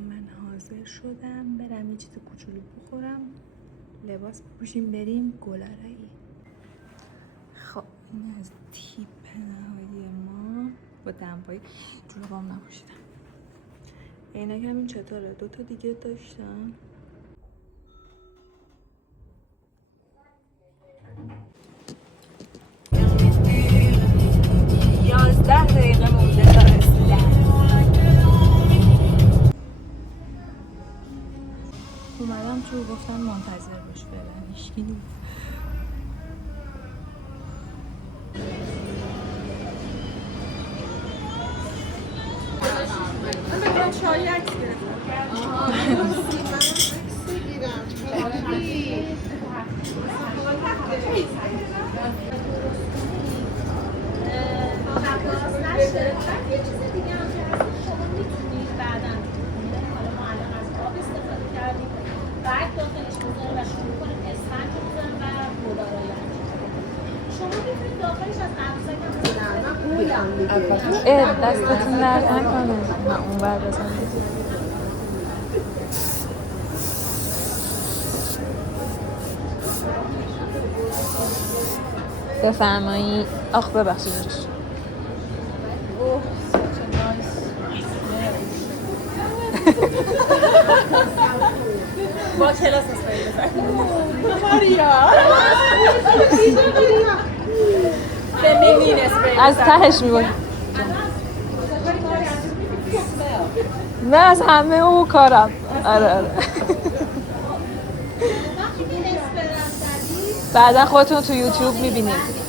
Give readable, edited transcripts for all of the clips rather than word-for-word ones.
من حاضر شدم برم یه چیز کوچولو بخورم، لباس بپوشیم بریم گلارایی. خب این از تیپ نهایی ما با دمپایی جلوبام نپوشیدم. عینک همین چطوره؟ 2 تا دیگه داشتم. دقیقه مونده تا رسیدن. اومدم تو گفتن منتظر باش برن، هیچکی نیست. من برم شایی عکس یه چیز دیگه هم که هست شما میتونید بعداً حالا ما الان از آب استفاده کردیم بعد داخلش بذاریم و شروع کنیم اسفنج رو بذاریم و گلارایی شما میتونید داخلش از عروسک هم بذاریم. دستتون درد نکنه. من اون بر بزنم. بفرمایید. آخ ببخشید. اوه such a nice با کلاس اسپری ماریا فمینین اسپری از تهش میبود. نه از همه او کارم. آره بعدا خودتون تو یوتیوب میبینید.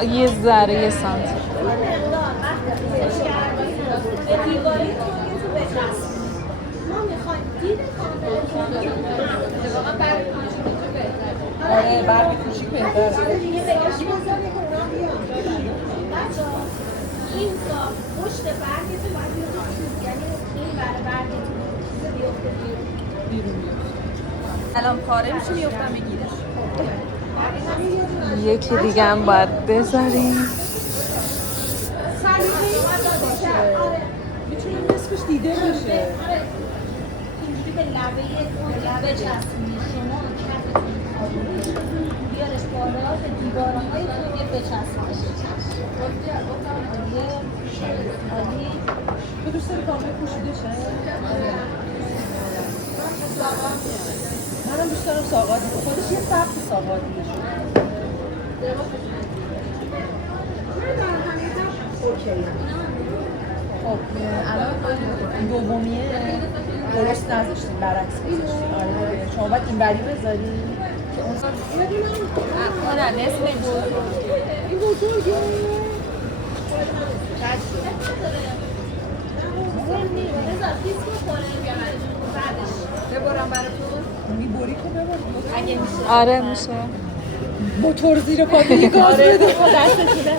یه ذره یه سانتی آره برمی کوچیک بهتره. این پشت برگتون باید یعنی این برای برگتون چیز بیفته بیرون. الان پاره میشه بیفتم بگیرش. یکی دیگه هم باید بذاریم. میتونه نصفش دیده بشه. اینجوری به لبه بچسبونی شما کفتون بیارش بالا به دیوارهای توی بچسبونش. تو دوست داری کامل پوشیده شه؟ منم دوست دارم ساقادی خودش یه سبت ساقادیه شده. خب الان دومیه درست نذاشتیم برعکس گذاشتیم. آره شما باید این بری بذاری که اون آره نصف این بزرگه ببرم برای تو میبری که ببر اگه میشه. آره میشه. موتور زیر پا دیگه گاز بده دستتونه.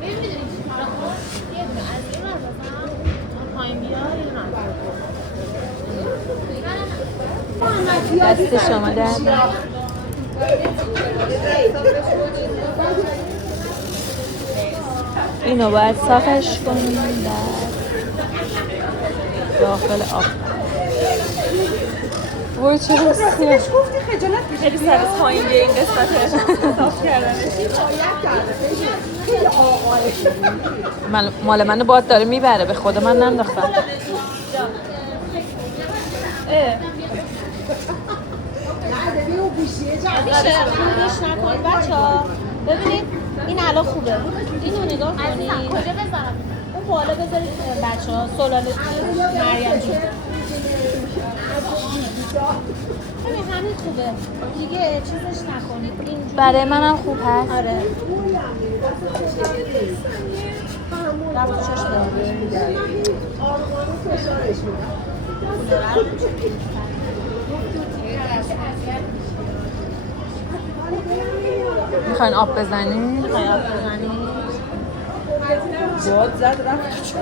ببینید یه دونه از این ور پایین بیار دست شما درد. اینو باید صافش کنیم در داخل آب. وای چرا سیاه گفتی خجالت خیلی سر پایین این قسمت صاف کردنش. مال منو باد داره میبره، به خدا من ننداختم. بیش نکنید بچه‌ها. ببینید این الان خوبه. اینو نگاه کنید. کجا بذارم؟ اون بالا بذارید بچه‌ها. سلاله مریم جون. ببین همین خوبه. دیگه چیزش نکنید. اینجوری برای منم خوب هست. آره. رفت چش داره. میخواین آب بزنید؟ میخوای آب بزنید؟ باد زد رفت.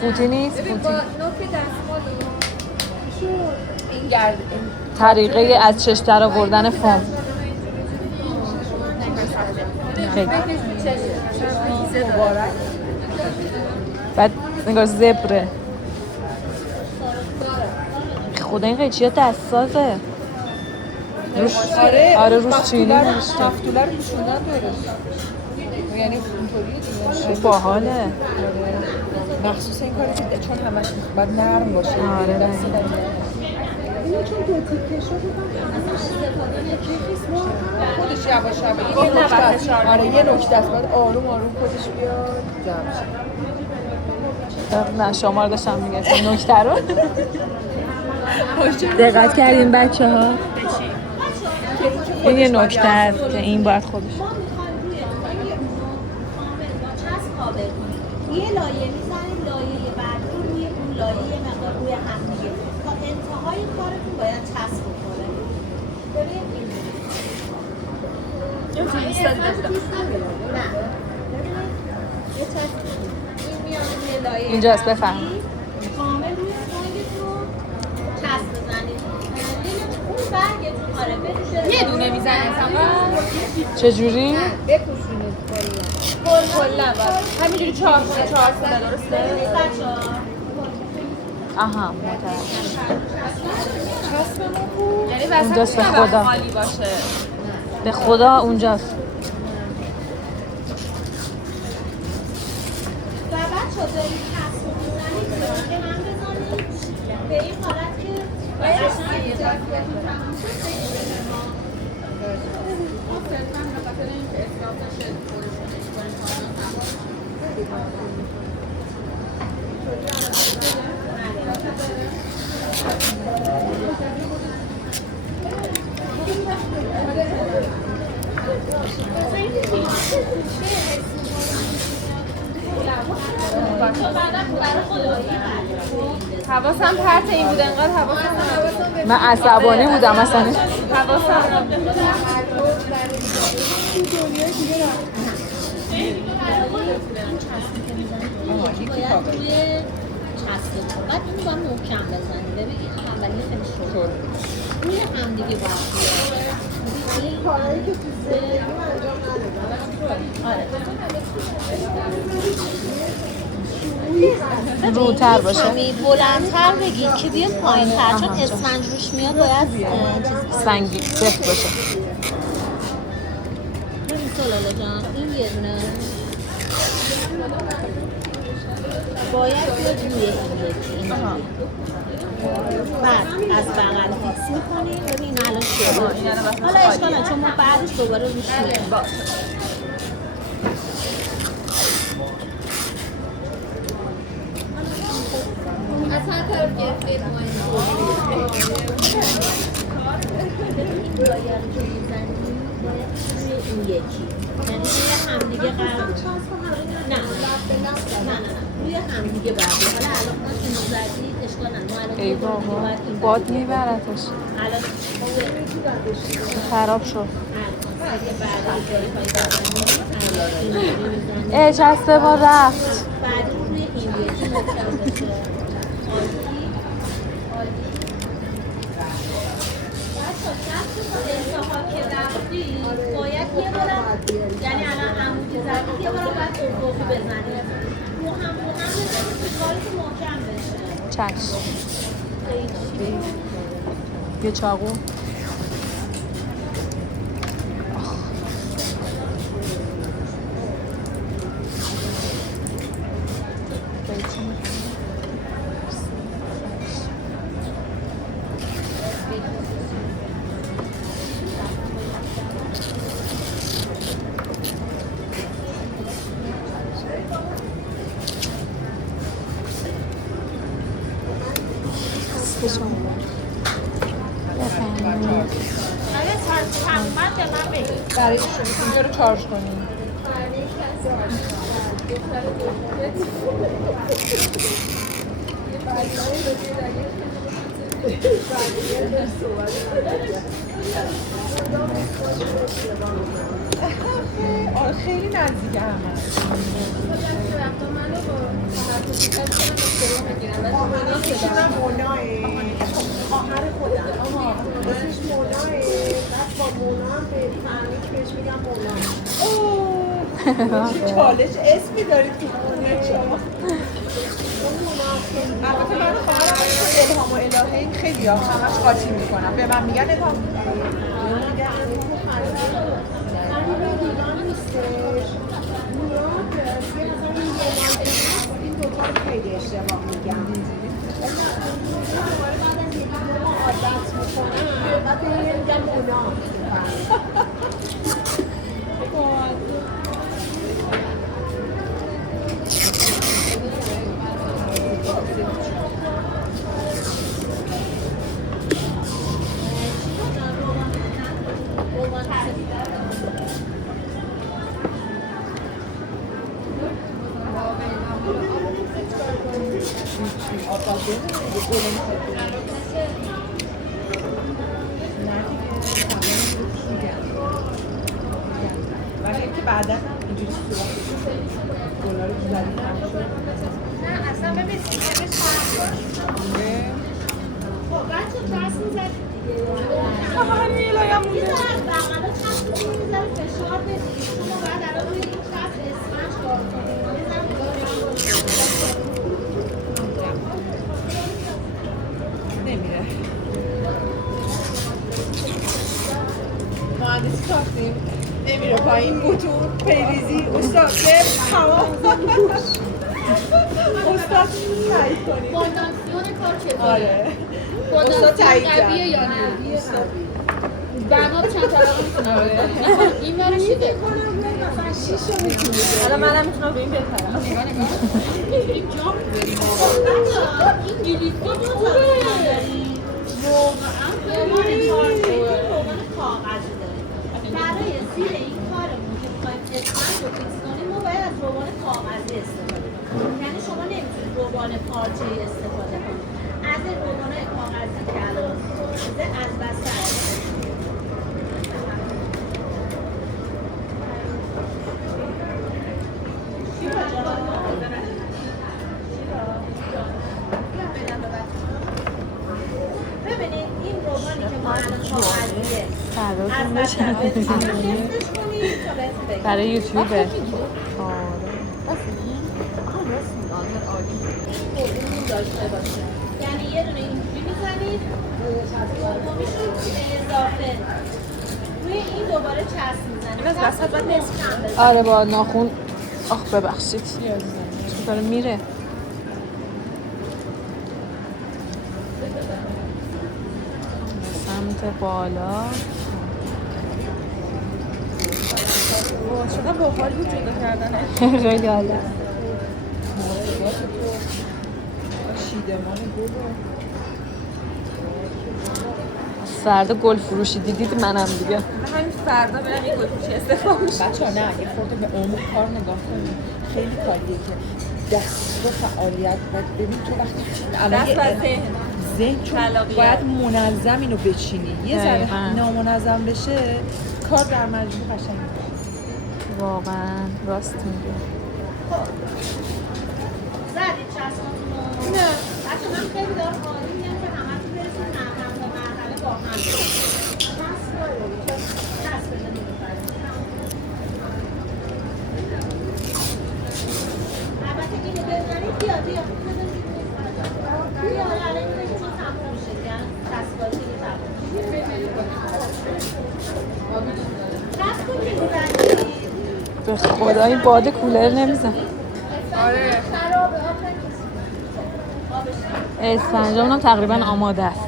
فوتی نیست؟ فوتی این گرد طریقه از چش در آوردن فوم. خیلی مبارک. بعد نگاه زبره. خدا این قیچی ها دست سازه. روش آره روش چینی نوشته. مفتوله رو پوشوندن درست. یعنی اینطوریه دیگه. باحاله. مخصوص این کاری که چون همش باید نرم باشه. آره دست اینو چون دو تیکه شد خودش یواش یواش یه نکته است. آره یه نکته است. باید آروم آروم خودش بیاد جمع شه. نه شما رو داشتم میگم نکته رو. دقت کردین بچه ها؟ این یه نکته است که این باید خودش یه لایه میزنید لایه بعدی روی اون لایه یه مقدار روی هم دیگه تا انتهای کارتون باید چسب بخوره. ببین این اینجاست بفهم. کامل روی سنگتون چسب بزنید. اون برگتون آره بریشه یه دونه میزنید فقط چجوری؟ بپوشونید کلا همینجوری 4 خونه درسته؟ آها یعنی اونجاست به خدا. خالی باشه. به خدا اونجاست. و بچه‌ها دارید چسب میزنید که هم بزنید به این حالت که حواسم پرت این بود انقدر حواسم من عصبانی بودم اصلا. حواسم باید روی چسب بعد این باید محکم بزنید. ببین این اولیه خیلی شروع روی هم دیگه باید این کارهایی که تو زندگی انجام ندادم روتر باشه. بلندتر بگید که بیام پایین‌تر چون اسفنج روش میاد باید سنگی سفت باشه. ببین سلاله جان این یه دونه باید بیاد روی این یکی بعد از بغل فیکس می‌کنیم. ببین الان شده حالا اشکال نداره چون ما بعدش دوباره روش می‌ریم. از هر طرف گرفته این لایه رو که می‌زنیم باید روی این یکی یعنی روی همدیگه قرار نه روی همدیگه بعدی. حالا الان ما اینو زدید اشکال نداره. ای بابا باد میبرتش. الان خراب شد. چسب ما رفت. بعد روی این یکی محکم بشه. انتها که رفتی باید یه بارم یعنی الان عمودی زدی یه بارم باید افقی بزنی رو هم بزنی که کاری که محکم بشه. چشم. یه چاقو. برای اینجا رو چارج کنیم. آره خیلی نزدیک همه. من موناه آخر خودم اسمش موناه بعد با مونا هم به فهمید بهش میگم مونا چالش اسمی دارید تو خونه شما. البته من خواهرم الهام و الهه خیلی همش قاطی میکنم به من میگن الهام این دوتا رو خیلی اشتباه میگم بعد از یکی دو ماه عادت میکنم بعد میگم مونا ولی که بعدا اینجوری صورت گلا رو زدی نه اصلا ببین سیمش فرق خب بچه دست میزد همین لایم یه ذره از بغلا چسب میزید یه ذره فشار بدید شما باید الان روی این چسب اسفنج کار کنید یه ذره نمیره مهندسی ساختیم نمیره پایین بوتون پیریزی استاد تمام استاد تایید کنید فونداسیون کار چطوره؟ آره استاد تایید قویه یا نه؟ بنا چند طبقه میتونه این برای شیده حالا منم میتونم به این بپرم اینجا انگلیسی روغن کاغذی داریم برای زیر این کارمون که می‌خوایم اسفنج رو فیکس کنیم ما باید از روغن کاغذی استفاده کنیم یعنی شما نمیتونید روغن پارچه‌ای استفاده کنید از این روغن کاغذی که الان شده از وسط ببینید این روغنی که ما الان کاغذیه از وسط حفظش کنید تا بهت بگم برای یوتیوبه داشته باشه یعنی یه دونه اینجوری میزنید دومیشو به اضافه روی این دوباره چسب میزنید از وسط باید نصف کم بزنید آره با ناخون آخ ببخشید داره میره سمت بالا چقدر باحال بود جدا کردنه خیلی حالا شیدمان گل فردا گل فروشی دیدید منم دیگه همین فردا برم این گل فروشی استفاده میشه بچه‌ها نه یه خورده به عمق کار نگاه کنید خیلی کاریه که دست و فعالیت باید ببین تو وقتی الان ذهن چون باید منظم اینو بچینی یه ذره نامنظم بشه کار در مجموع قشنگ واقعا راست میگه زدید چسباتونو نه بچه من خیلی دارم عالی میگم که همتون برسید مرحله به مرحله با هم چسب بزنید البته اینو بزنید بیا الان اینو بگید چون تموم میشه دیگه چسباتی رو چسب که میزنید به خدا این باد کولر نمیزن اسفنجامون هم تقریبا آماده است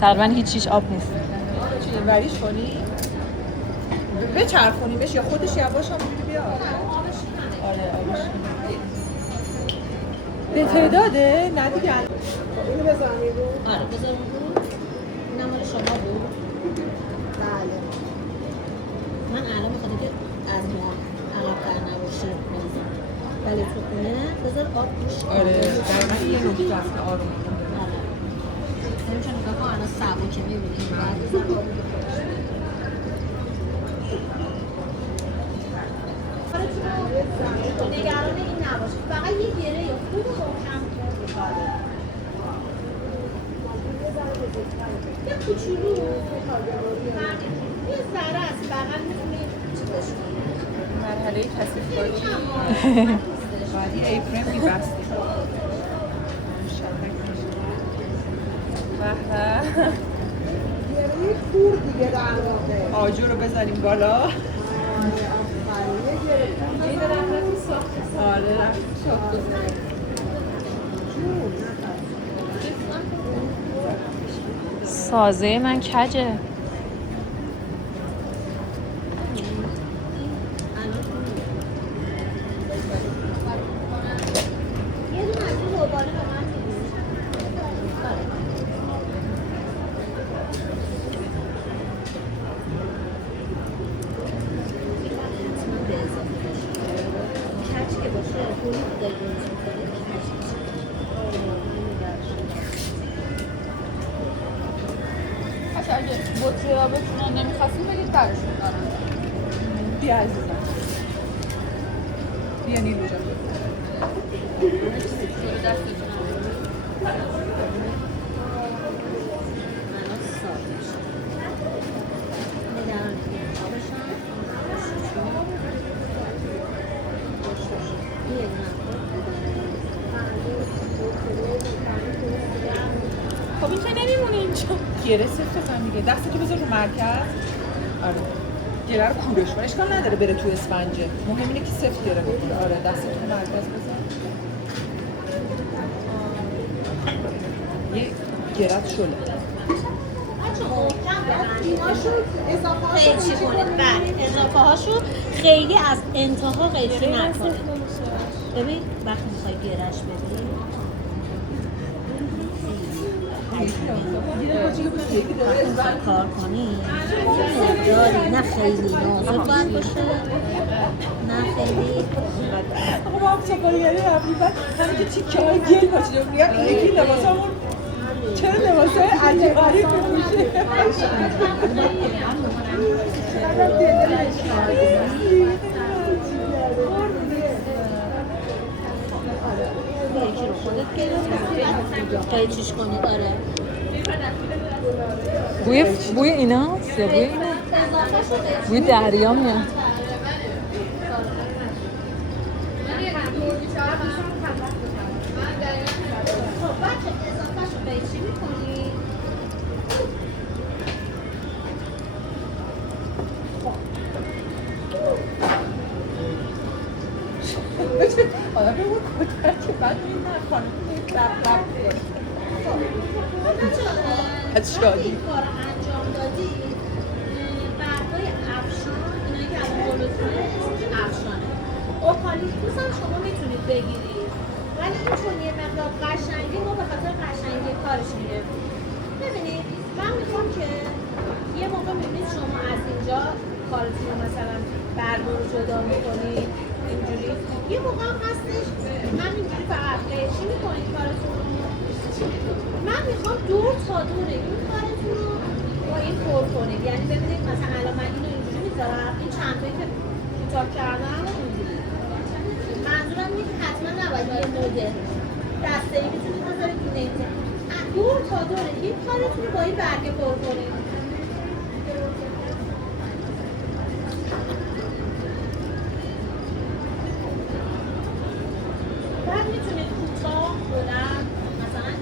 تقریبا هیچیش آب نیست چی اینوریش کنی؟ بچرخونیمش یا خودش یواش هم میگه بیا آره آبش به تعداده؟ نه دیگه اینو بزنی رو؟ آره بذارم رو اینم مال شما بود؟ بله من الان میخواد که از ما عقب‌تر نباشه ولی تو خونه بذار آب روش آره در من یه نکته است که آروم کنه الان سبو که میبینیم باید بزن نگران این نباشید فقط یه گره یا خوب محکم بکنید یه کوچولو یه ذره از بغل میتونید چیزش کنید مرحله کثیف کاری بعد یه ایپرم می‌بستیم یه کور دیگه در واقع آجر رو بزنیم بالا آره رفتی ساخت سازه من کجه. یه دونه از این روبانه به من می‌دید به اضافه کچ که باشه پولی داری درست می‌کنه کچ میشه اگه بطری را بتونن نمیخواستیم بگید برشون دارم بیا عزیزم بیا نیلو جان الان صاف میشه نگران آبشان یه خب این که نمیمونه اینجا گره صفت بزن دیگه دستتو بذار رو مرکز آره گره رو کورش کن اشکال نداره بره تو اسفنجه مهم اینه که سفت گره بکنه آره دستتو رو مرکز بزن یه گرت شله بچه محکم ایناشو اضافه هاشو قیچی کنید بله اضافه هاشو خیلی از انتها قیچی نکنید ببین وقتی میخوای گرش بدی وقتی کار کنی داری نه خیلی نازک باید باشه نه خیلی آقا ما هم سفاریگری رفتیم بعد همین که تیکه های گل پاشیده میگم این یکی لباسامون چرا لباسای عجیب غریب میپوشه یکی رو خودت گرفت قیچیش کنی آره بوی ایناست یا بوی اینا؟ بوی دریا میاد. خب بچه اضافه شو قیچی میکنی آدم بگو کتر که بعد این نه خانم لب از شادی این کار انجام دادی برگای افشان اینایی که از جلوتونه اسمش افشانه اوکالیپتوس هم شما میتونید بگیرید ولی این چون یه مقدار قشنگی ما به خاطر قشنگی کارش میگیریم ببینید من میخوام که یه موقع میبینید شما از اینجا کارتون رو مثلا برگو رو جدا میکنید اینجوری یه موقع هم هستش همینجوری فقط قیچی میکنید کارتون رو من میخوام دور تا دور این کارتون رو با این پر کنید یعنی ببینید مثلا الان من اینو اینجوری میذارم این چند تایی که کوتاه کردم اینجوری منظورم اینه که حتما نباید یه مدل دسته‌ای میتونید بذارید نمیشه دور تا دور این کارتون رو با این برگه پر کنید بعد میتونید کوتاه بلند مثلا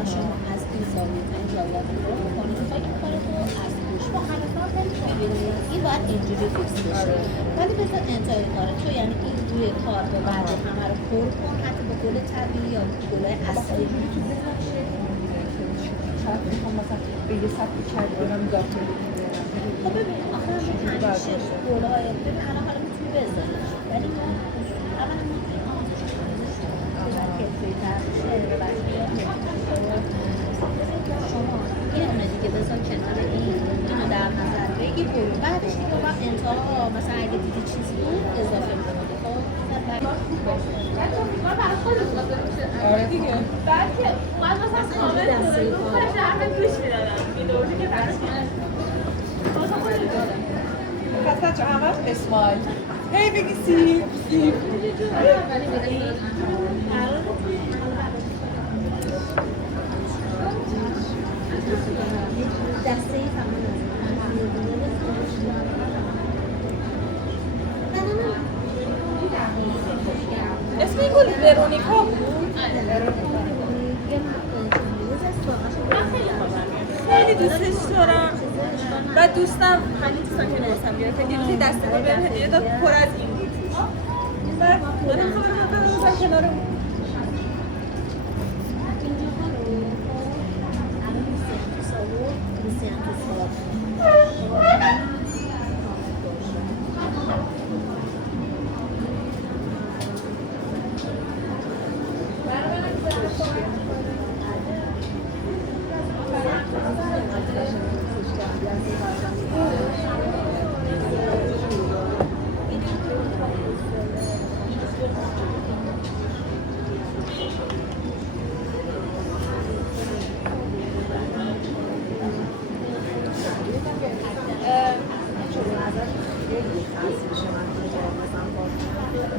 و شما از این زاویه تا این زاویه رو نگاه بکنید تا این کار رو از گوش با حرکات نمیتونی ببینید این باید اینجوری فیکس بشه ولی بذار انتهای کاره تو یعنی این روی کار به بعد همه رو پر کن حتی با گل طبیعی یا گلای اصلی شاید میخوام مثلا به یه سطحی کرد برم داخل خب ببین آخه همیشه گلای ببین الان حالا میتونی بذاری ولی ما اولا میتونیم شما اینونه دیگه بذار کنار اینو در نظر بگی برو بعدش دیگه با انتها مثلا اگه دیدی چیزی بود اضافه می‌کنی خب آره دیگه بعد که اومد مثلا کامل کنه خودش حرف گوش میدادم ویدئویی که براش کسا چه همه اسمایل هی بگی سیب سیب دسته ای فقط اسم این گل ورونیکا بود خیلی دوستش دارم و دوستم همین دوستم که نوستم گرفت یه دسته گل بهم هدیه داد پر از این بود بعد منم خواهم کنار اون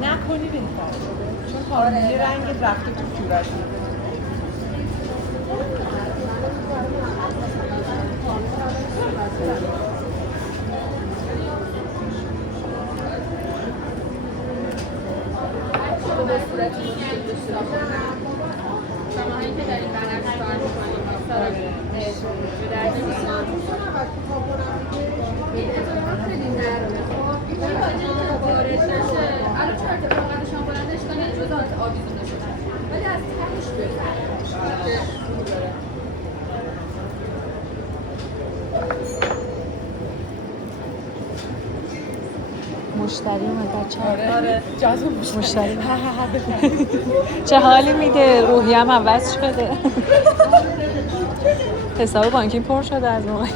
نکنی بهتر چون کاملی رنگ رفته تو صورت شماهایی که داریم برنامه کار می‌کنیم این اتفاق خیلی نرمه خب این باید وارد نشه الان چرا اتفاق قدشان بلندش کنه جزءات آویزون شدن ولی از تهش بگذره مشتری اومد بچه‌ها. آره جذب مشتری چه حالی میده روحیم عوض شده حساب بانکی پر شده از موقع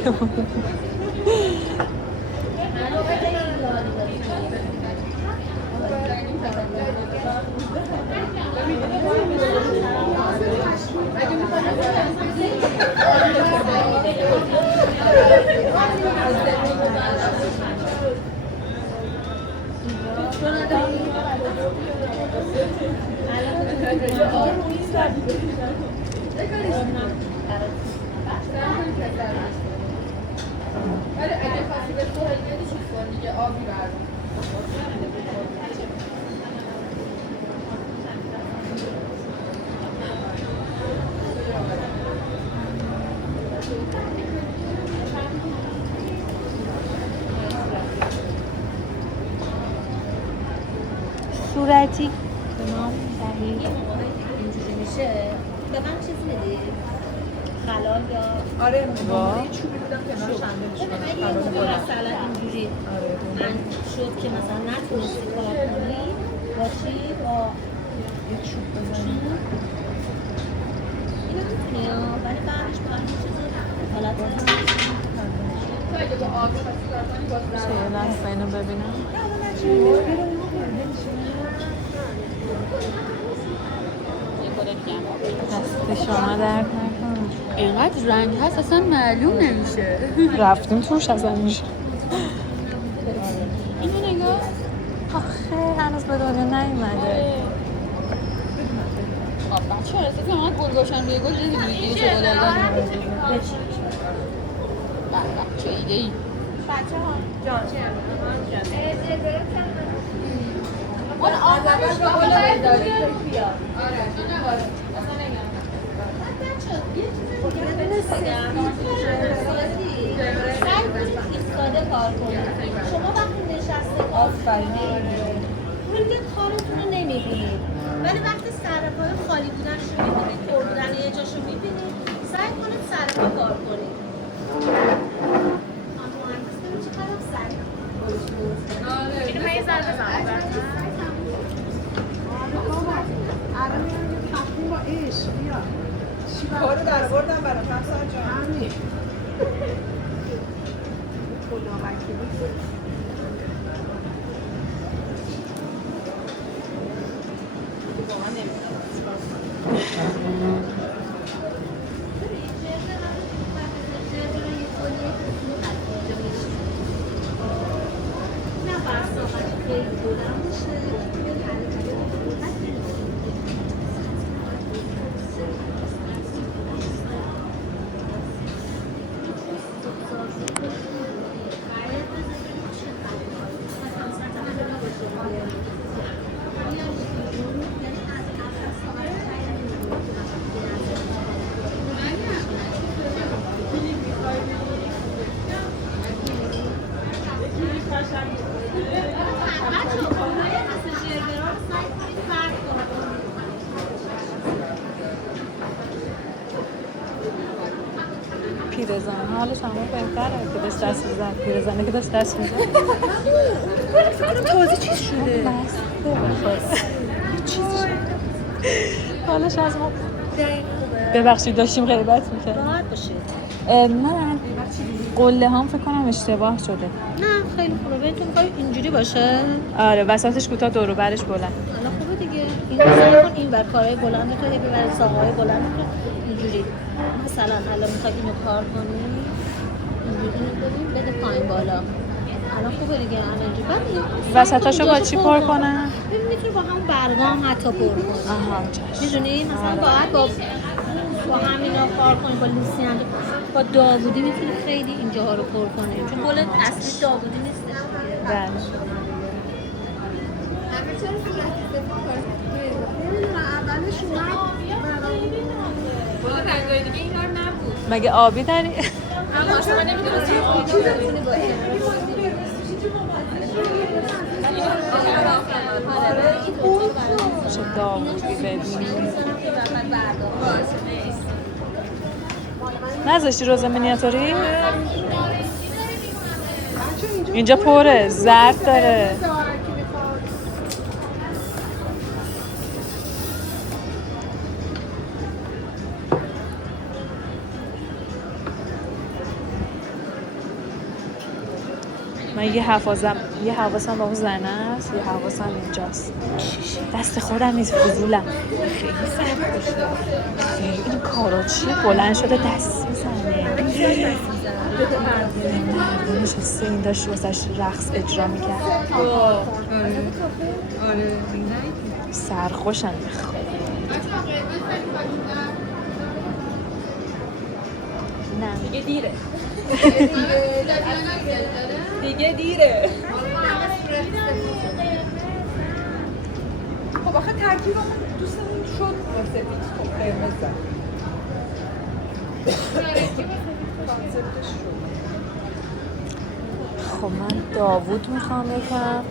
ولی اگه خاصی به سوهل بدی چیز کن دیگه آبی برمون صورتی اینجوری میشه به من چیز میدی؟ خلال یا آره یه چوبی بودم کنار شنده اگه یه موقع مثلا اینجوری من شد که مثلا نتونستی کار کنی با چی؟ با یه چوب بزنیم اینو میتونی ولی بعدش باید یه چیز حالت تو اگه با آبی خاصی کار کنی باز چه یه لحظه اینو ببینم دست شما درد نکنه اینقدر رنگ هست اصلا معلوم نمیشه رفتیم توش اصلا میشه اینو نگاه آخه هنوز به دنیا نیومده بچه ها رسید همه گل گوشن روی گل نمیدونید دیگه چه گل آدم چه ایده ای بچه ها جان اون آزمش با گل داری آره تو نباره اصلا نگم بچه یه کار کنید. شما وقتی نشسته کار کنید روی کارتون رو نمیبینید، ولی وقتی سر پای خالی بودنش رو میبینید، پر بودن یه جاش رو میبینید، سعی کنید سر پا کار کنید. چقدر سر اینو من یه ذره بزنم با عشق بیا کارو در بردم برات همسر جان. پیرزن حالش همه بهتره که داشت دست میزن. پیرزنه که داشت دست میزن فکرم تازه چیز شده. حالش از ما ببخشید داشتیم غیبت میکردیم. راحت باشید. من قله هم فکر کنم اشتباه شده. نه خیلی خوبه. بهتون می‌خوای اینجوری باشه؟ آره وسطش کوتاه دور و برش بلند. حالا خوبه دیگه. این سعی کن این بر کارهای بلند تو یه بر ساقه‌های بلند تو اینجوری. مثلا الان می‌خوای اینو کار کنی. اینجوری ببین بده پایین بالا. الان خوبه دیگه اینجوری. وسطاشو با چی پر کنم؟ ببین می‌تونی با همون برگام حتی پر کنی. آها چشم. می‌دونی مثلا باید با همینا کار کنی، با لوسیان با داوودی می‌تونی خیلی اینجاها رو پر کنی. چون گل اصلی داوودی نیست. بله. همه چرا صورت استفاده نمیدونم اولش با رنگای دیگه این کار نبود. مگه آبی داری؟ اما شما نمی‌دونستید آبی دارید. چه داوودی ببینیم. نذاشتی روز مینیاتوری؟ اینجا پره زرد داره. من یه حواسم با اون زنه است، یه حواسم اینجاست. دست خودم نیست، فضولم. خیلی سرخوشه. این کارا چیه؟ بلند شده دست میزنه. مردم نشسته این داشت واسش رقص اجرا میکرد. آره سرخوشن. نه دیگه دیره. دیگه دیره. خب آخه ترکیب دوستمون شد با سفید خب قرمز زد. خب من داوود میخوام بکنم.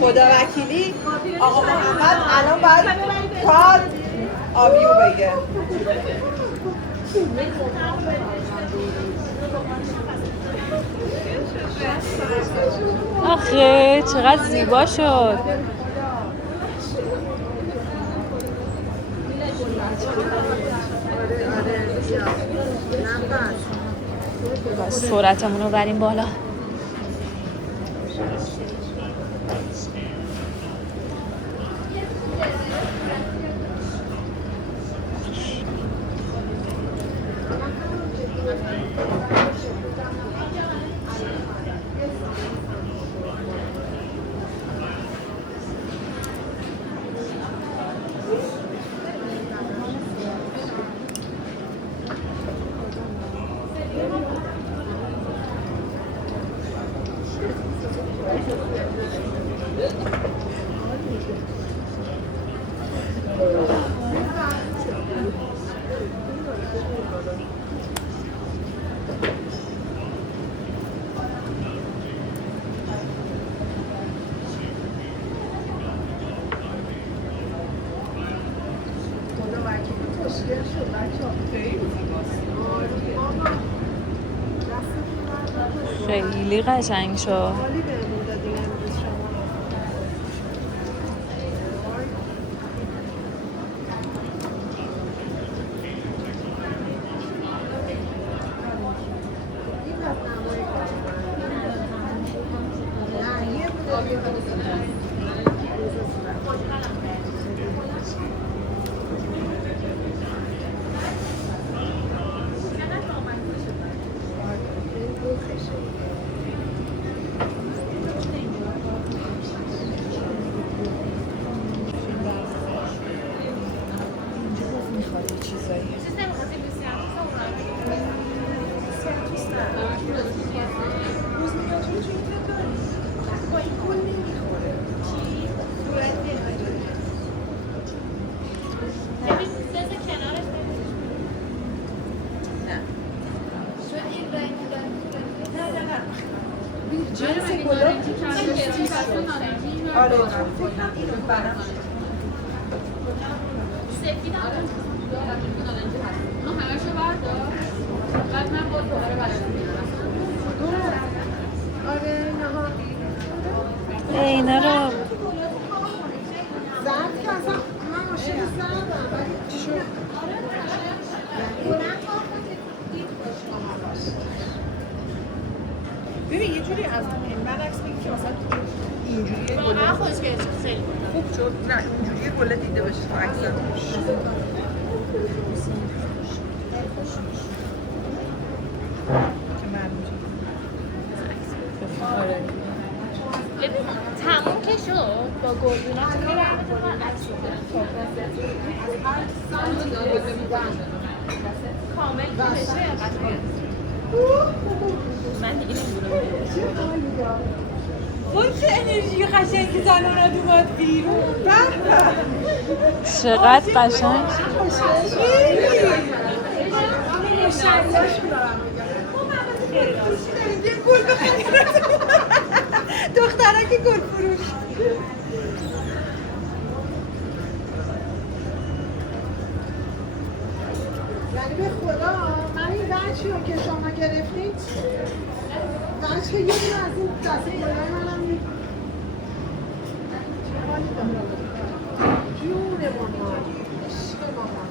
خدا وکیلی آقا محمد الان باید کار آبیو بگه. آخه چقدر زیبا شد. سرعتمون رو بریم بالا. خوشگل شد بچه‌ها. خیلی زیباست. خیلی قشنگ شد. حالی بهمون دادین امروز شما. میخواد یه چیزایی. جنس گلا آره سفید هم اونو همه‌شو بردار بعد من با دوباره برات میارم آره نهار اینا رو زرد که اصلا من عاشق زردم ولی چی شد؟ ببین یه جوری از این من عکس بگی که مثلا اینجوری واقعا خوشگل شد خیلی خوب شد. نه اینجوری گله دیده باشی تو عکسم. که معلوم شد. آره. ببین تموم که شد با گلدونا تو میرم عکس کامل که بشه من دیگه نمیدونم وای چه انرژی قشنگی زنانت اومد بیرون. چقدر قشنگ. یه گل بخرید. دخترک گل فروش. یعنی به خدا من این بچی رو که شما گرفتید بچه یه دونه از این دست گلای منم می چه حالی داره جون مامان عشق مامان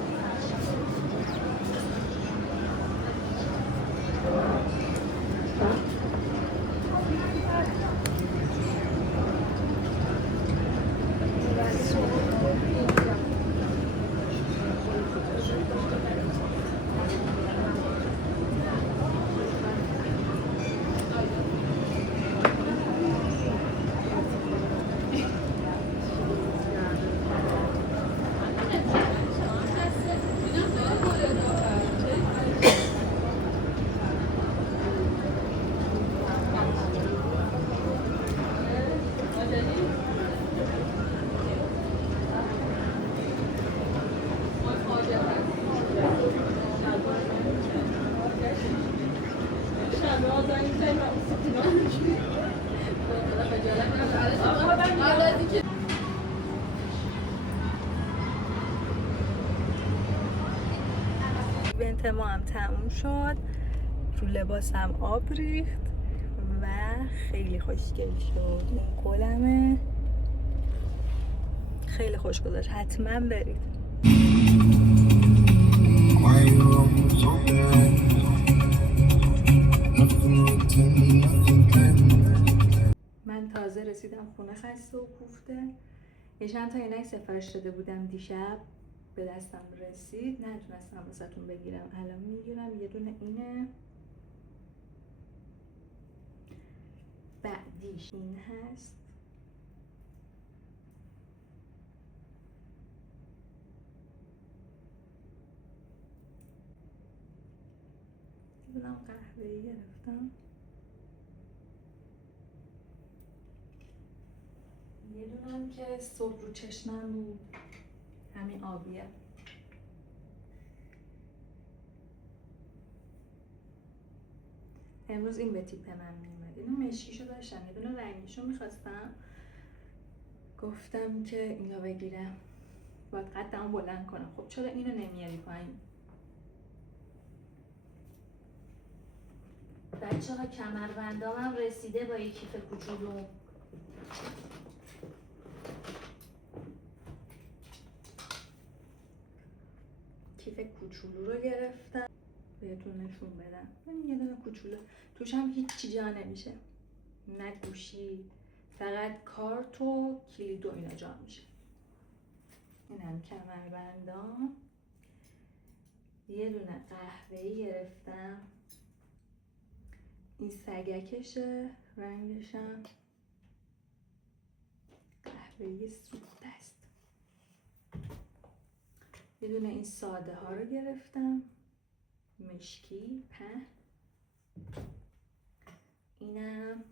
ایونت ما هم تموم شد، رو لباسم آب ریخت و خیلی خوشگل شد. این گلمه، خیلی خوش گذشت، حتما برید. من تازه رسیدم خونه خسته و کوفته. یه چند تا عینک سفارش داده بودم دیشب، به دستم رسید، نتونستم واسهتون بگیرم، الان میگیرم. یه دونه اینه، بعدیش این هست، یه دونم قهوه‌ای گرفتم، یه دونم که صبح رو چشمم بود، همین آبیه. امروز این به تیپ من میومد. اینو مشکیشو داشتم، یه دونه رنگیشو میخواستم، گفتم که اینو بگیرم. باید قدمو بلند کنم. خب چرا اینو نمیاری پایین؟ بچه ها کمربندام هم رسیده با یک کیف کوچولو. کیف کوچولو رو گرفتم بهتون نشون بدم. این یه دونه کوچولو توش هم هیچی جا نمیشه، نه گوشی، فقط کارت و کلید و اینا جا میشه. این هم کمربندام. یه دونه قهوه‌ای گرفتم، این سگکشه، رنگشم قهوه‌ای سوخته است. یه دونه این ساده ها رو گرفتم، مشکی پهن. اینم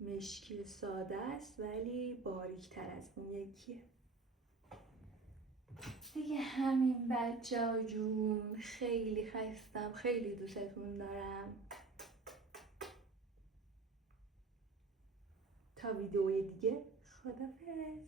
مشکی ساده است ولی باریک تر از اون یکیه. دیگه همین بچه ها جون، خیلی خستم، خیلی دوستتون دارم. تا ویدیوی دیگه، خدافظ.